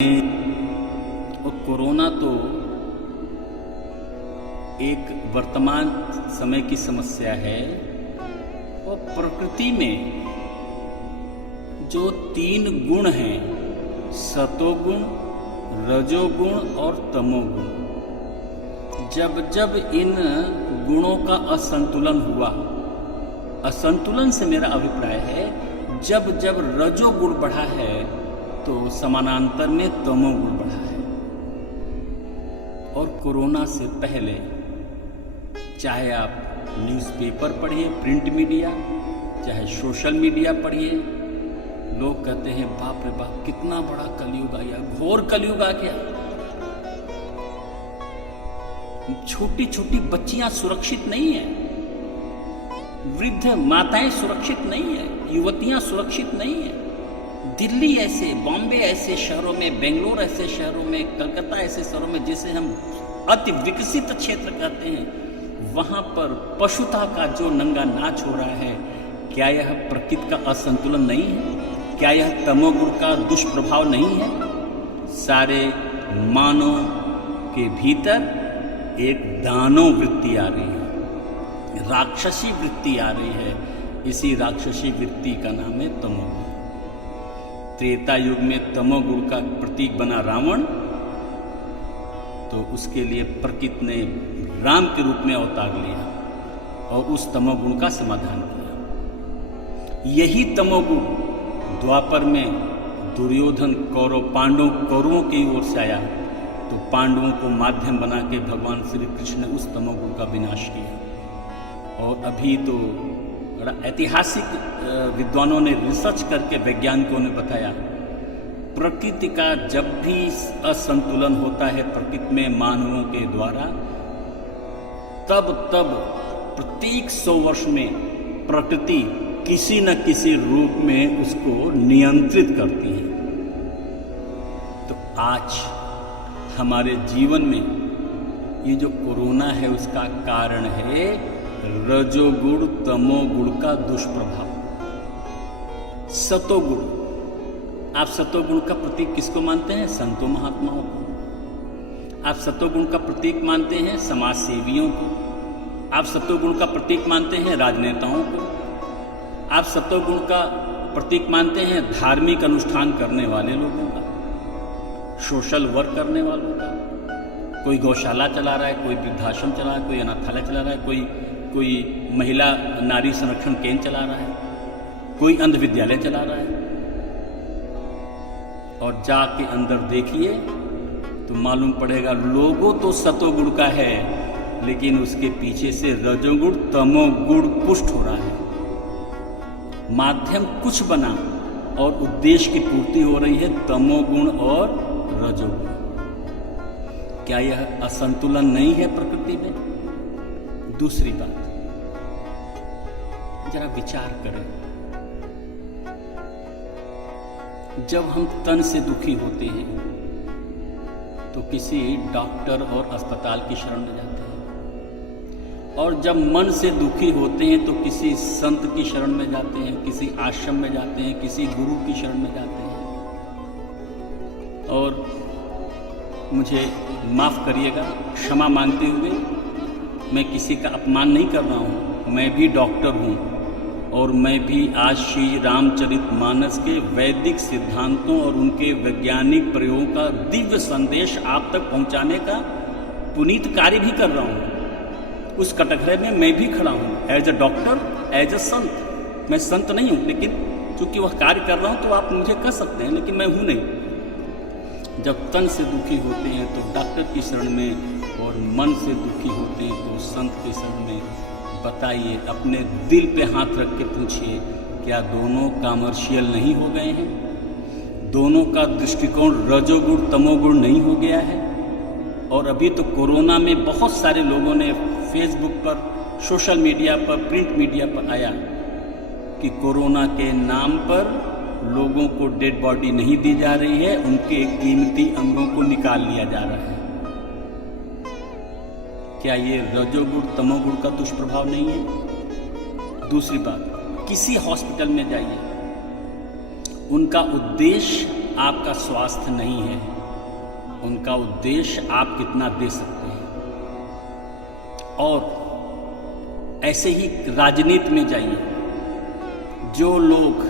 और कोरोना तो एक वर्तमान समय की समस्या है और प्रकृति में जो तीन गुण हैं, सतोगुण, रजोगुण और तमोगुण, जब जब इन गुणों का असंतुलन हुआ, असंतुलन से मेरा अभिप्राय है जब जब रजोगुण बढ़ा है तो समानांतर में तमोगुण बढ़ा है। और कोरोना से पहले चाहे आप न्यूज़पेपर पढ़िए, प्रिंट मीडिया, चाहे सोशल मीडिया पढ़िए, लोग कहते हैं बाप रे बाप कितना बड़ा कलयुग आ गया, घोर कलयुग आ गया। छोटी छोटी बच्चियां सुरक्षित नहीं है, वृद्ध माताएं सुरक्षित नहीं है, युवतियां सुरक्षित नहीं है। दिल्ली ऐसे, बॉम्बे ऐसे शहरों में, बेंगलोर ऐसे शहरों में, कलकत्ता ऐसे शहरों में जिसे हम अति विकसित क्षेत्र कहते हैं, वहां पर पशुता का जो नंगा नाच हो रहा है, क्या यह प्रकृति का असंतुलन नहीं है? क्या यह तमोगुण का दुष्प्रभाव नहीं है? सारे मानव के भीतर एक दानव वृत्ति आ रही है, राक्षसी वृत्ति आ रही है। इसी राक्षसी वृत्ति का नाम है तमोगुण। त्रेता युग में तमोगुण का प्रतीक बना रावण, तो उसके लिए प्रकृति ने राम के रूप में अवतार लिया और उस तमोगुण का समाधान किया। यही तमोगुण द्वापर में दुर्योधन कौरवों की ओर से आया, तो पांडवों को माध्यम बना के भगवान श्री कृष्ण ने उस तमोगुण का विनाश किया। और अभी तो बड़ा ऐतिहासिक विद्वानों ने रिसर्च करके, वैज्ञानिकों ने बताया, प्रकृति का जब भी असंतुलन होता है प्रकृति में मानवों के द्वारा, तब प्रत्येक 100 वर्ष में प्रकृति किसी न किसी रूप में उसको नियंत्रित करती है। तो आज हमारे जीवन में ये जो कोरोना है उसका कारण है रजोगुण तमोगुण का दुष्प्रभाव। सतोगुण, आप सतोगुण का प्रतीक किसको मानते हैं? संतों महात्माओं को। आप सतोगुण का प्रतीक मानते हैं समाज सेवियों को। आप सतोगुण का प्रतीक मानते हैं राजनेताओं को। आप सतोगुण का प्रतीक मानते हैं धार्मिक अनुष्ठान करने वाले लोगों का, सोशल वर्क करने वालों का। कोई गौशाला चला रहा है, कोई वृद्धाश्रम चला रहा है, कोई अनाथालय चला रहा है, कोई महिला नारी संरक्षण केंद्र चला रहा है, कोई अंध विद्यालय चला रहा है। और जाके अंदर देखिए तो मालूम पड़ेगा लोगो तो सतोगुण का है, लेकिन उसके पीछे से रजोगुण तमोगुण पुष्ट हो रहा है। माध्यम कुछ बना और उद्देश्य की पूर्ति हो रही है तमोगुण और रजोगुण। क्या यह असंतुलन नहीं है प्रकृति में? दूसरी बात, जरा विचार करें, जब हम तन से दुखी होते हैं तो किसी डॉक्टर और अस्पताल की शरण में जाते हैं, और जब मन से दुखी होते हैं तो किसी संत की शरण में जाते हैं, किसी आश्रम में जाते हैं, किसी गुरु की शरण में जाते हैं। और मुझे माफ करिएगा, क्षमा मांगते हुए, मैं किसी का अपमान नहीं कर रहा हूँ, मैं भी डॉक्टर हूँ और मैं भी आज श्री रामचरितमानस के वैदिक सिद्धांतों और उनके वैज्ञानिक प्रयोगों का दिव्य संदेश आप तक पहुँचाने का पुनीत कार्य भी कर रहा हूँ। उस कटघरे में मैं भी खड़ा हूँ, as a doctor, as a संत। मैं संत नहीं हूँ, लेकिन चूंकि वह कार्य कर रहा हूँ तो आप मुझे कह सकते हैं, लेकिन मैं हूँ नहीं। जब तन से दुखी होते हैं तो डॉक्टर की शरण में, और मन से दुखी होते हैं तो संत की शरण में। बताइए, अपने दिल पे हाथ रख के पूछिए, क्या दोनों कमर्शियल नहीं हो गए हैं? दोनों का दृष्टिकोण रजोगुण तमोगुण नहीं हो गया है? और अभी तो कोरोना में बहुत सारे लोगों ने फेसबुक पर, सोशल मीडिया पर, प्रिंट मीडिया पर आया कि कोरोना के नाम पर लोगों को डेड बॉडी नहीं दी जा रही है, उनके कीमती अंगों को निकाल लिया जा रहा है। क्या ये रजोगुण तमोगुण का दुष्प्रभाव नहीं है? दूसरी बात, किसी हॉस्पिटल में जाइए, उनका उद्देश्य आपका स्वास्थ्य नहीं है, उनका उद्देश्य आप कितना दे सकते हैं। और ऐसे ही राजनीति में जाइए, जो लोग,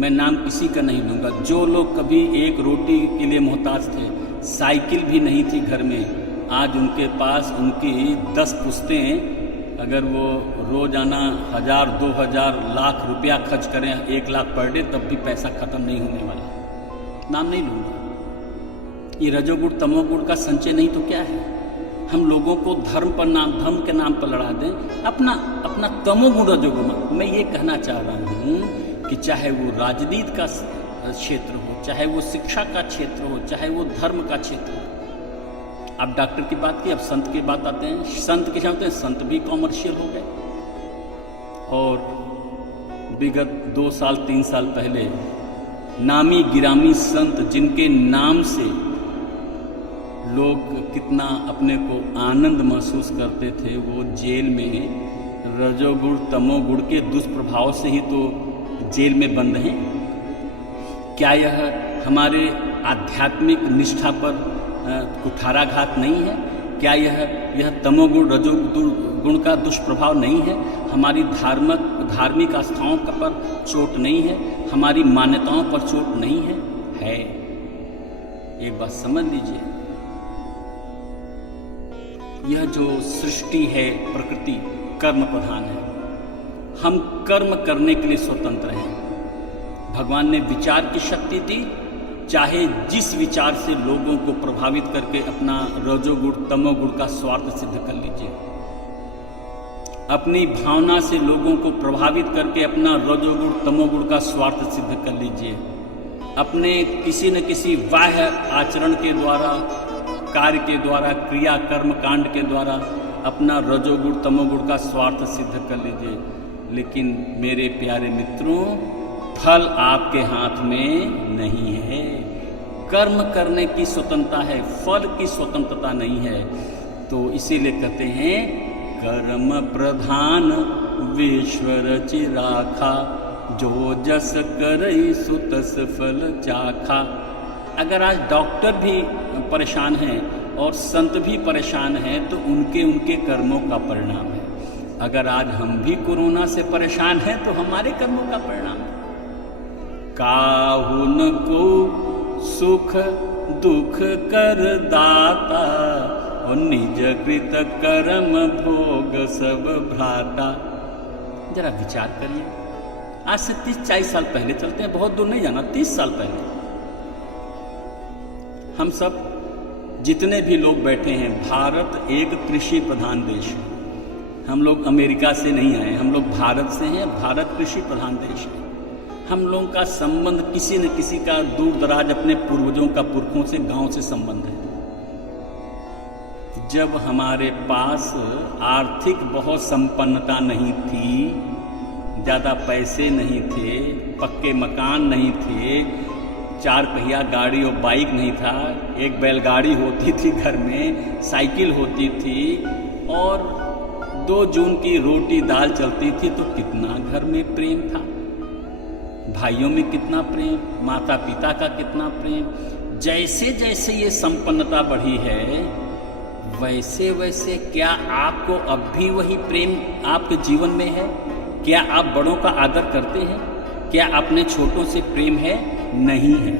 मैं नाम किसी का नहीं लूँगा, जो लोग कभी एक रोटी के लिए मोहताज थे, साइकिल भी नहीं थी घर में, आज उनके पास उनकी 10 पुश्तें, अगर वो रोजाना 1000, 2000, लाख रुपया खर्च करें, 1 लाख पर डे, तब भी पैसा खत्म नहीं होने वाला। नाम नहीं लूँगा। ये रजोगुण तमोगुण का संचय नहीं तो क्या है? हम लोगों को धर्म के नाम पर लड़ा दें, अपना तमोगुण रजोगुण। मैं ये कहना चाह रहा हूँ कि चाहे वो राजनीति का क्षेत्र हो, चाहे वो शिक्षा का क्षेत्र हो, चाहे वो धर्म का क्षेत्र हो। अब डॉक्टर की बात की, अब संत की बात आते हैं। संत के क्या होते हैं? संत भी कॉमर्शियल हो गए। और विगत 2 साल 3 साल पहले नामी गिरामी संत, जिनके नाम से लोग कितना अपने को आनंद महसूस करते थे, वो जेल में रजोगुण तमोगुण के दुष्प्रभाव से ही तो जेल में बंद हैं। क्या यह हमारे आध्यात्मिक निष्ठा पर कुठाराघात नहीं है? क्या यह तमोगुण रजोगुण का दुष्प्रभाव नहीं है? हमारी धार्मिक आस्थाओं पर चोट नहीं है? हमारी मान्यताओं पर चोट नहीं है? है। एक बात समझ लीजिए, यह जो सृष्टि है, प्रकृति कर्म प्रधान है। हम कर्म करने के लिए स्वतंत्र हैं। भगवान ने विचार की शक्ति दी, चाहे जिस विचार से लोगों को प्रभावित करके अपना रजोगुण तमोगुण का स्वार्थ सिद्ध कर लीजिए। अपनी भावना से लोगों को प्रभावित करके अपना रजोगुण तमोगुण का स्वार्थ सिद्ध कर लीजिए। अपने किसी न किसी बाह्य आचरण के द्वारा, कार्य के द्वारा, क्रिया कर्म कांड के द्वारा अपना रजोगुण तमोगुण का स्वार्थ सिद्ध कर लीजिए। लेकिन मेरे प्यारे मित्रों, फल आपके हाथ में नहीं है। कर्म करने की स्वतंत्रता है, फल की स्वतंत्रता नहीं है। तो इसीलिए कहते हैं, कर्म प्रधान विश्व रचि राखा, जो जस करई सो तस फल चाखा। अगर आज डॉक्टर भी परेशान हैं और संत भी परेशान हैं, तो उनके कर्मों का परिणाम है। अगर आज हम भी कोरोना से परेशान हैं, तो हमारे कर्मों का परिणाम है। काहुन को सुख दुख कर दाता, और निज कृत कर्म भोग सब भ्राता। जरा विचार करिए, आज से 30-40 साल पहले चलते हैं, बहुत दूर नहीं जाना, 30 साल पहले हम सब जितने भी लोग बैठे हैं, भारत एक कृषि प्रधान देश है। हम लोग अमेरिका से नहीं आए, हम लोग भारत से हैं। भारत कृषि प्रधान देश है। हम लोगों का संबंध किसी न किसी का दूर दराज अपने पूर्वजों का, पुरखों से, गांव से संबंध है। जब हमारे पास आर्थिक बहुत संपन्नता नहीं थी, ज़्यादा पैसे नहीं थे, पक्के मकान नहीं थे, 4 पहिया गाड़ी और बाइक नहीं था, एक बैलगाड़ी होती थी घर में, साइकिल होती थी, और 2 जून की रोटी दाल चलती थी, तो कितना घर में प्रेम था, भाइयों में कितना प्रेम, माता पिता का कितना प्रेम। जैसे जैसे ये संपन्नता बढ़ी है, वैसे वैसे क्या आपको अब भी वही प्रेम आपके जीवन में है? क्या आप बड़ों का आदर करते हैं? क्या अपने छोटों से प्रेम है? नहीं है।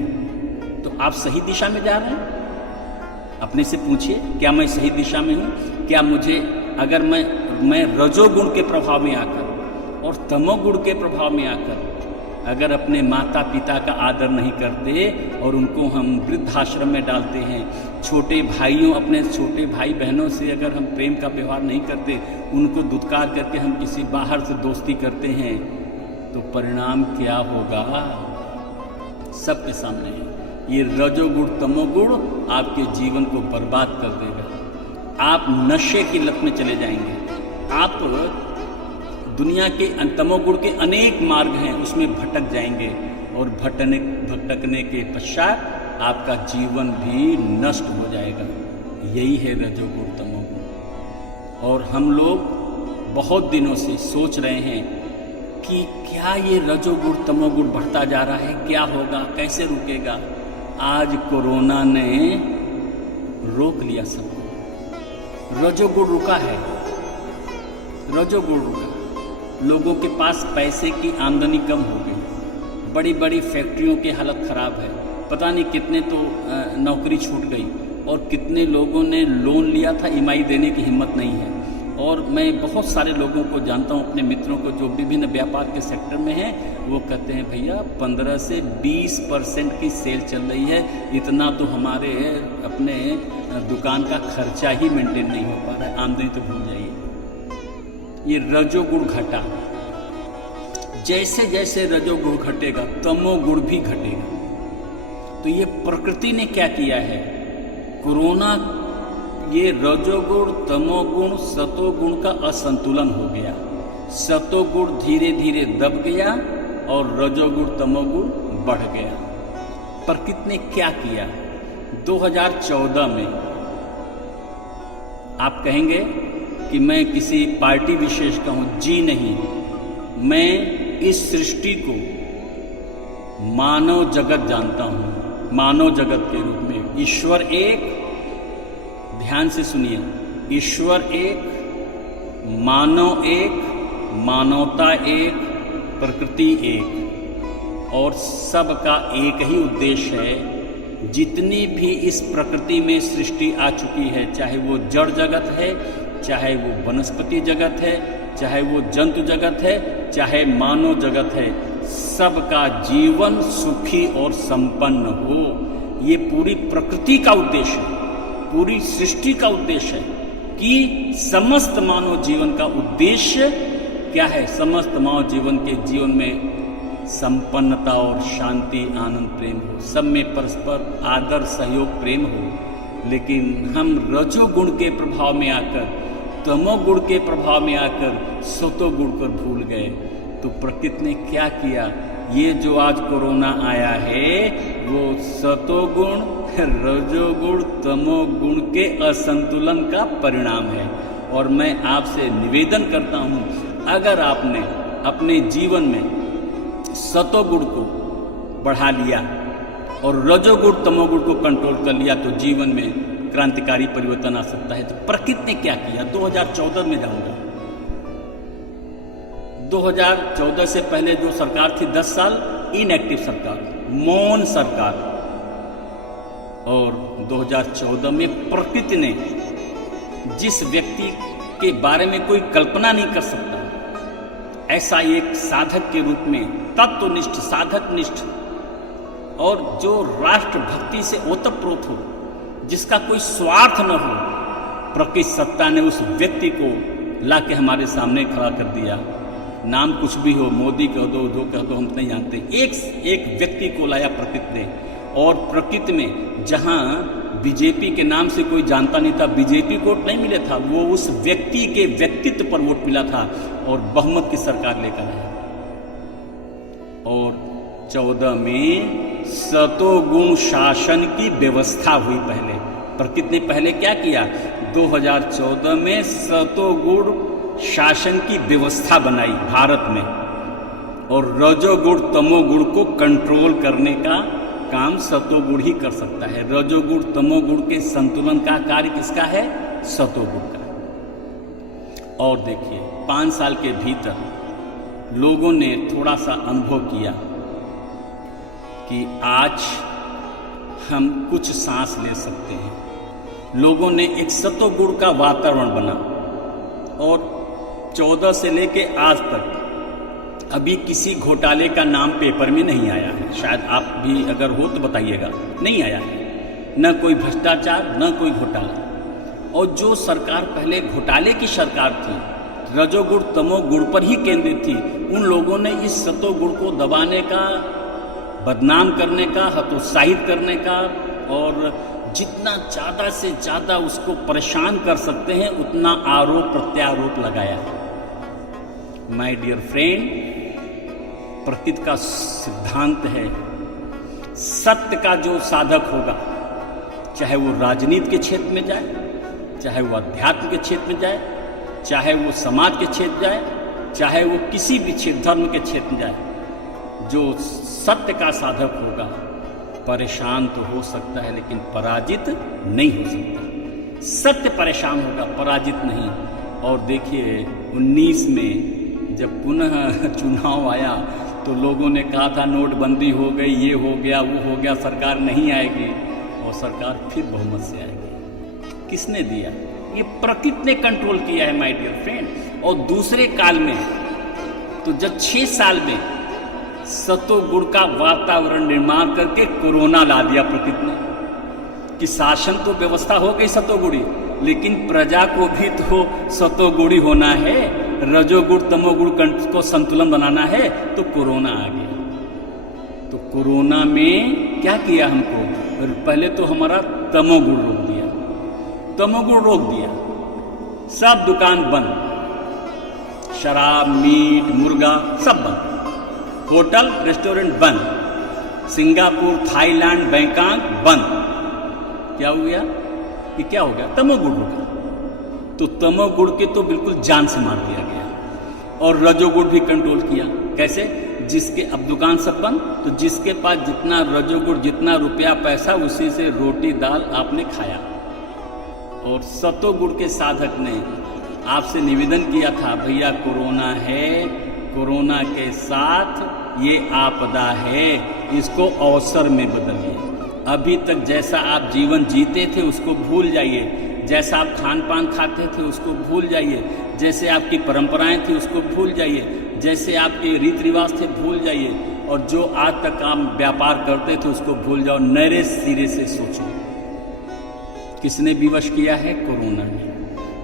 तो आप सही दिशा में जा रहे हैं? अपने से पूछिए, क्या मैं सही दिशा में हूँ? क्या मुझे, अगर मैं रजोगुण के प्रभाव में आकर और तमोगुण के प्रभाव में आकर अगर अपने माता पिता का आदर नहीं करते और उनको हम वृद्धाश्रम में डालते हैं, छोटे भाइयों, अपने छोटे भाई बहनों से अगर हम प्रेम का व्यवहार नहीं करते, उनको दुत्कार करके हम किसी बाहर से दोस्ती करते हैं, तो परिणाम क्या होगा? सबके सामने है। ये रजोगुण तमोगुण आपके जीवन को बर्बाद कर देगा। आप नशे की लत में चले जाएंगे। आप दुनिया के तमोगुण के अनेक मार्ग हैं, उसमें भटक जाएंगे, और भटकने के पश्चात आपका जीवन भी नष्ट हो जाएगा। यही है रजोगुण तमोगुण। और हम लोग बहुत दिनों से सोच रहे हैं कि क्या ये रजोगुण तमोगुण बढ़ता जा रहा है, क्या होगा, कैसे रुकेगा। आज कोरोना ने रोक लिया सबको। रजोगुण रुका है, रजोगुण रुका। लोगों के पास पैसे की आमदनी कम हो गई, बड़ी बड़ी फैक्ट्रियों की हालत खराब है, पता नहीं कितने तो नौकरी छूट गई, और कितने लोगों ने लोन लिया था, ईएमआई देने की हिम्मत नहीं है। और मैं बहुत सारे लोगों को जानता हूँ, अपने मित्रों को जो विभिन्न व्यापार के सेक्टर में हैं, वो कहते हैं भैया 15 से 20% की सेल चल रही है, इतना तो हमारे अपने दुकान का खर्चा ही मेंटेन नहीं हो पा रहा है, आमदनी तो भूल जाइए। ये रजोगुण घटा। जैसे जैसे रजोगुण घटेगा तमोगुण भी घटेगा। तो ये प्रकृति ने क्या किया है, कोरोना, ये रजोगुण तमोगुण सतोगुण का असंतुलन हो गया। सतोगुण धीरे धीरे दब गया और रजोगुण तमोगुण बढ़ गया। प्रकृति ने क्या किया 2014 में, आप कहेंगे कि मैं किसी पार्टी विशेष का हूं, जी नहीं, मैं इस सृष्टि को मानव जगत जानता हूं। मानव जगत के रूप में ईश्वर एक, ध्यान से सुनिए, ईश्वर एक, मानव एक, मानवता एक, प्रकृति एक, और सबका एक ही उद्देश्य है। जितनी भी इस प्रकृति में सृष्टि आ चुकी है, चाहे वो जड़ जगत है, चाहे वो वनस्पति जगत है, चाहे वो जंतु जगत है, चाहे मानव जगत है, सबका जीवन सुखी और संपन्न हो। ये पूरी प्रकृति का उद्देश्य है, पूरी सृष्टि का उद्देश्य है कि समस्त मानव जीवन का उद्देश्य क्या है, समस्त मानव जीवन के जीवन में संपन्नता और शांति, आनंद, प्रेम हो, सब में परस्पर आदर, सहयोग, प्रेम हो। लेकिन हम रजोगुण के प्रभाव में आकर, तमोगुण के प्रभाव में आकर सतोगुण को भूल गए। तो प्रकृति ने क्या किया, ये जो आज कोरोना आया है वो सतोगुण, रजोगुण, तमोगुण के असंतुलन का परिणाम है। और मैं आपसे निवेदन करता हूँ, अगर आपने अपने जीवन में सतोगुण को बढ़ा लिया और रजोगुण तमोगुण को कंट्रोल कर लिया तो जीवन में क्रांतिकारी परिवर्तन आ सकता है। तो प्रकृति ने क्या किया, 2014 में जाऊंगा। 2014 से पहले जो सरकार थी 10 साल इनएक्टिव सरकार, मौन सरकार, और 2014 में प्रकृति ने जिस व्यक्ति के बारे में कोई कल्पना नहीं कर सकता, ऐसा एक साधक के रूप में, तत्वनिष्ठ, साधकनिष्ठ, और जो राष्ट्र भक्ति से ओतप्रोत हो, जिसका कोई स्वार्थ न हो, प्रकृति सत्ता ने उस व्यक्ति को लाके हमारे सामने खड़ा कर दिया। नाम कुछ भी हो, मोदी कह दो, जो कह दो, हम नहीं जानते, एक व्यक्ति को लाया प्रकृति ने। और प्रकृति में जहां बीजेपी के नाम से कोई जानता नहीं था, बीजेपी को वोट नहीं मिला था, वो उस व्यक्ति के व्यक्तित्व पर वोट मिला था और बहुमत की सरकार लेकर आया। और 14 में सतोगुण शासन की व्यवस्था हुई। पहले प्रकृति ने पहले क्या किया, 2014 में सतोगुण शासन की व्यवस्था बनाई भारत में, और रजोगुण तमोगुण को कंट्रोल करने का काम सतोगुण ही कर सकता है। रजोगुण तमोगुण के संतुलन का कार्य किसका है, सतोगुण का। और देखिए 5 साल के भीतर लोगों ने थोड़ा सा अनुभव किया कि आज हम कुछ सांस ले सकते हैं। लोगों ने एक सतोगुण का वातावरण बना, और 14 से लेके आज तक अभी किसी घोटाले का नाम पेपर में नहीं आया है। शायद आप भी अगर हो तो बताइएगा, नहीं आया है, न कोई भ्रष्टाचार, न कोई घोटाला। और जो सरकार पहले घोटाले की सरकार थी, रजोगुण तमोगुण पर ही केंद्रित थी, उन लोगों ने इस सतोगुण को दबाने का, बदनाम करने का, हतोत्साहित करने का, और जितना ज़्यादा से ज़्यादा उसको परेशान कर सकते हैं उतना आरोप प्रत्यारोप लगाया। माय डियर फ्रेंड, प्रकृति का सिद्धांत है, सत्य का जो साधक होगा, चाहे वो राजनीति के क्षेत्र में जाए, चाहे वो अध्यात्म के क्षेत्र में जाए, चाहे वो समाज के क्षेत्र में जाए, चाहे वो राष्ट्र भक्ति से ओतप्रोत हो, जिसका कोई स्वार्थ न हो, प्रकृति सत्ता ने उस व्यक्ति को लाके हमारे सामने खड़ा कर दिया। नाम कुछ भी हो, मोदी कह दो, जो कह दो, हम नहीं जानते, एक व्यक्ति को लाया प्रकृति ने, और प्रकृति में जहां बीजेपी के नाम से कोई जानता नहीं था, बीजेपी को वोट नहीं मिला था, वो उस व्यक्ति के व्यक्तित्व पर वोट मिला था और बहुमत की सरकार लेकर आया। और 14 में सतोगुण शासन की व्यवस्था हुई। पहले प्रकृति ने क्या किया, 2014 में सतोगुण शासन की व्यवस्था बनाई, और 2014 में रजोगुण तमोगुण को कंट्रोल करने का काम सतोगुण का। और 14 में चाहे वो किसी भी धर्म के क्षेत्र में जाए, जो सत्य का साधक होगा परेशान तो हो सकता है लेकिन पराजित नहीं हो सकता। सत्य परेशान होगा, पराजित नहीं। और देखिए 19 में जब पुनः चुनाव आया तो लोगों ने कहा था नोटबंदी हो गई, ये हो गया, वो हो गया, सरकार नहीं आएगी, और सरकार फिर बहुमत से आएगी। किसने दिया? ये प्रकृति ने कंट्रोल किया है माय डियर फ्रेंड। और दूसरे काल में तो जब 6 साल में सतोगुण का वातावरण निर्माण करके कोरोना ला दिया प्रकृति ने, कि शासन तो व्यवस्था हो गई सतोगुणी, लेकिन प्रजा को भी तो सतोगुणी होना है, रजोगुण तमोगुण को संतुलन बनाना है। तो कोरोना आ गया। तो कोरोना में क्या किया हमको? पहले तो हमारा तमोगुण रोक दिया, तमोगुण रोक दिया, सब दुकान बंद, शराब, मीट, मुर्गा सब बंद, होटल रेस्टोरेंट बंद, सिंगापुर, थाईलैंड, बैंकॉक बंद। क्या हो गया? ये क्या हो गया? तमोगुण हो गया। तो तमोगुण के तो बिल्कुल जान से मार दिया गया। और रजोगुण भी कंट्रोल किया। कैसे? जिसके अब दुकान सब बंद, तो जिसके पास जितना रजोगुण, जितना रुपया पैसा, उसी से रोटी दाल आपने खाया। और सतोगुण के साधक ने आपसे निवेदन किया था, भैया कोरोना है, कोरोना के साथ ये आपदा है, इसको अवसर में बदलिए। अभी तक जैसा आप जीवन जीते थे उसको भूल जाइए, जैसा आप खान पान खाते थे उसको भूल जाइए, जैसे आपकी परंपराएं थी उसको भूल जाइए, जैसे आपके रीति रिवाज थे भूल जाइए, और जो आज तक आप व्यापार करते थे उसको भूल जाओ, नए सिरे से सोचो। किसने विवश किया है? कोरोना ने।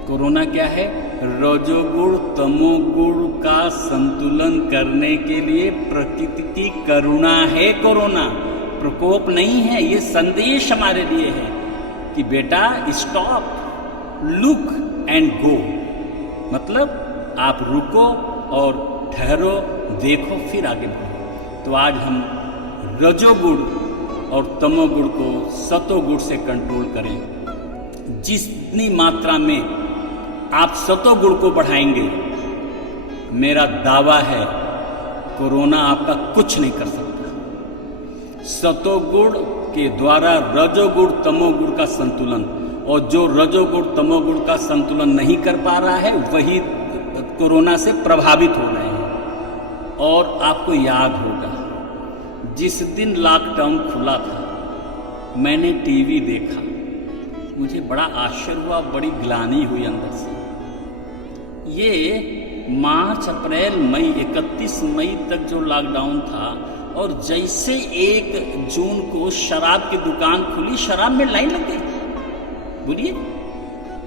कोरोना क्या है? रजोगुण तमोगुण का संतुलन करने के लिए प्रकृति की करुणा है कोरोना, प्रकोप नहीं है। ये संदेश हमारे लिए है कि बेटा स्टॉप, लुक एंड गो। मतलब आप रुको और ठहरो, देखो, फिर आगे बढ़ो। तो आज हम रजोगुण और तमोगुण को सतोगुण से कंट्रोल करें। जितनी मात्रा में आप सतोगुण को बढ़ाएंगे, मेरा दावा है कोरोना आपका कुछ नहीं कर सकता। सतोगुण के द्वारा रजोगुण तमोगुण का संतुलन, और जो रजोगुण तमोगुण का संतुलन नहीं कर पा रहा है वही कोरोना से प्रभावित हो रहे हैं। और आपको याद होगा जिस दिन लॉकडाउन खुला था, मैंने टीवी देखा, मुझे बड़ा आश्चर्य हुआ, बड़ी ग्लानि हुई अंदर से। ये मार्च, अप्रैल, मई, 31 मई तक जो लॉकडाउन था, और जैसे 1 जून को शराब की दुकान खुली, शराब में लाइन लग गई। बोलिए,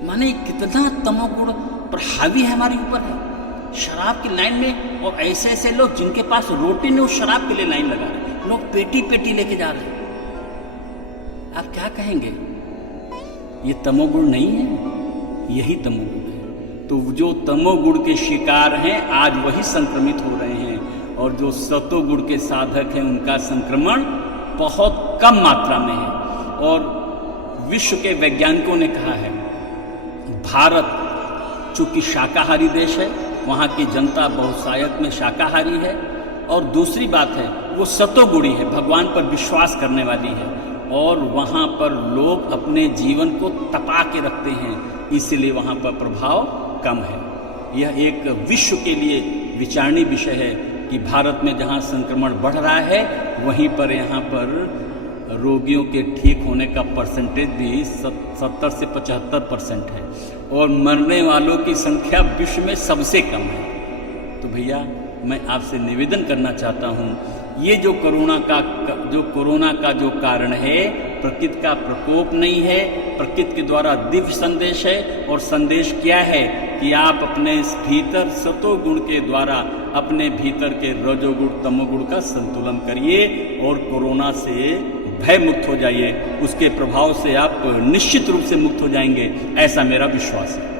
माने कितना तमोगुण प्रभावी है हमारे ऊपर है। शराब की लाइन में, और ऐसे ऐसे लोग जिनके पास रोटी नहीं, वो शराब के लिए लाइन लगा रहे, लोग पेटी पेटी लेके जा रहे हैं। आप क्या कहेंगे? ये तमोगुण नहीं है? यही तमोगुण है। तो जो तमोगुण के शिकार हैं आज वही संक्रमित हो रहे हैं, और जो सतोगुण के साधक हैं उनका संक्रमण बहुत कम मात्रा में है। और विश्व के वैज्ञानिकों ने कहा है, भारत चूंकि शाकाहारी देश है, वहाँ की जनता बहुशायत में शाकाहारी है, और दूसरी बात है वो सतोगुणी है, भगवान पर विश्वास करने वाली है, और वहाँ पर लोग अपने जीवन को तपा के रखते हैं, इसलिए वहाँ पर प्रभाव कम है। यह एक विश्व के लिए विचारणीय विषय है कि भारत में जहाँ संक्रमण बढ़ रहा है, वहीं पर यहाँ पर रोगियों के ठीक होने का परसेंटेज भी 70 से 75% है, और मरने वालों की संख्या विश्व में सबसे कम है। तो भैया मैं आपसे निवेदन करना चाहता हूँ, ये जो कोरोना का जो कारण है, प्रकृति का प्रकोप नहीं है, प्रकृति के द्वारा दिव्य संदेश है। और संदेश क्या है कि आप अपने भीतर सतोगुण के द्वारा अपने भीतर के रजोगुण तमोगुण का संतुलन करिए, और कोरोना से भय मुक्त हो जाइए। उसके प्रभाव से आप निश्चित रूप से मुक्त हो जाएंगे, ऐसा मेरा विश्वास है।